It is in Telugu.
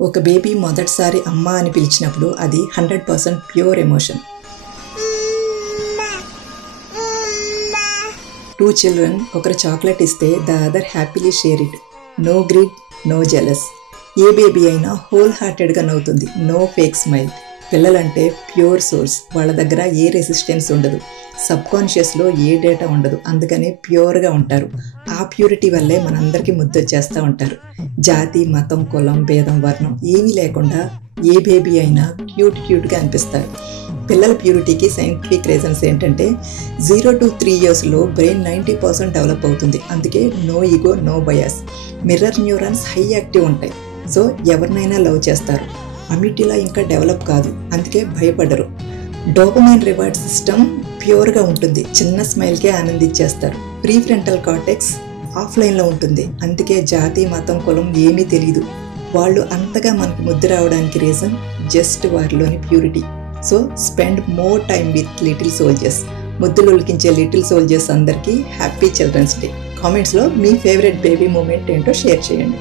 ఒక బేబీ మొదటిసారి అమ్మ అని పిలిచినప్పుడు అది 100% ప్యూర్ ఎమోషన్. 2 children ఒకరు చాక్లెట్ ఇస్తే the other happily share it. No greed, no jealous. ఏ బేబీ అయినా హోల్ హార్టెడ్గా నవ్వుతుంది, నో ఫేక్ స్మైల్. పిల్లలంటే ప్యూర్ సోల్స్. వాళ్ళ దగ్గర ఏ రెసిస్టెన్స్ ఉండదు, సబ్కాన్షియస్లో ఏ డేటా ఉండదు, అందుకని ప్యూర్గా ఉంటారు. ఆ ప్యూరిటీ వల్లే మనందరికీ ముద్దొచ్చేస్తూ ఉంటారు. జాతి, మతం, కులం, భేదం, వర్ణం ఏమీ లేకుండా ఏ బేబీ అయినా క్యూట్గా అనిపిస్తారు. పిల్లల ప్యూరిటీకి సైంటిఫిక్ రీజన్స్ ఏంటంటే 0 to 3 yearsలో బ్రెయిన్ 90% డెవలప్ అవుతుంది. అందుకే no ego, no bias. Mirror neurons high active ఉంటాయి, సో ఎవరినైనా లవ్ చేస్తారు. అమిటిలా ఇంకా డెవలప్ కాదు, అందుకే భయపడరు. డోపమైన్ రివార్డ్ సిస్టమ్ ప్యూర్గా ఉంటుంది, చిన్న స్మైల్కే ఆనందించేస్తారు. ప్రీఫ్రంటల్ కార్టెక్స్ ఆఫ్లైన్లో ఉంటుంది, అందుకే జాతి, మతం, కులం ఏమీ తెలియదు. వాళ్ళు అంతగా మనకు ముద్దు రావడానికి రీజన్ జస్ట్ వారిలోని purity. So spend more time with little soldiers. ముద్దులు ఉలికించే లిటిల్ సోల్జర్స్ అందరికీ హ్యాపీ చిల్డ్రన్స్ డే. కామెంట్స్లో మీ ఫేవరెట్ బేబీ మూమెంట్ ఏంటో షేర్ చేయండి.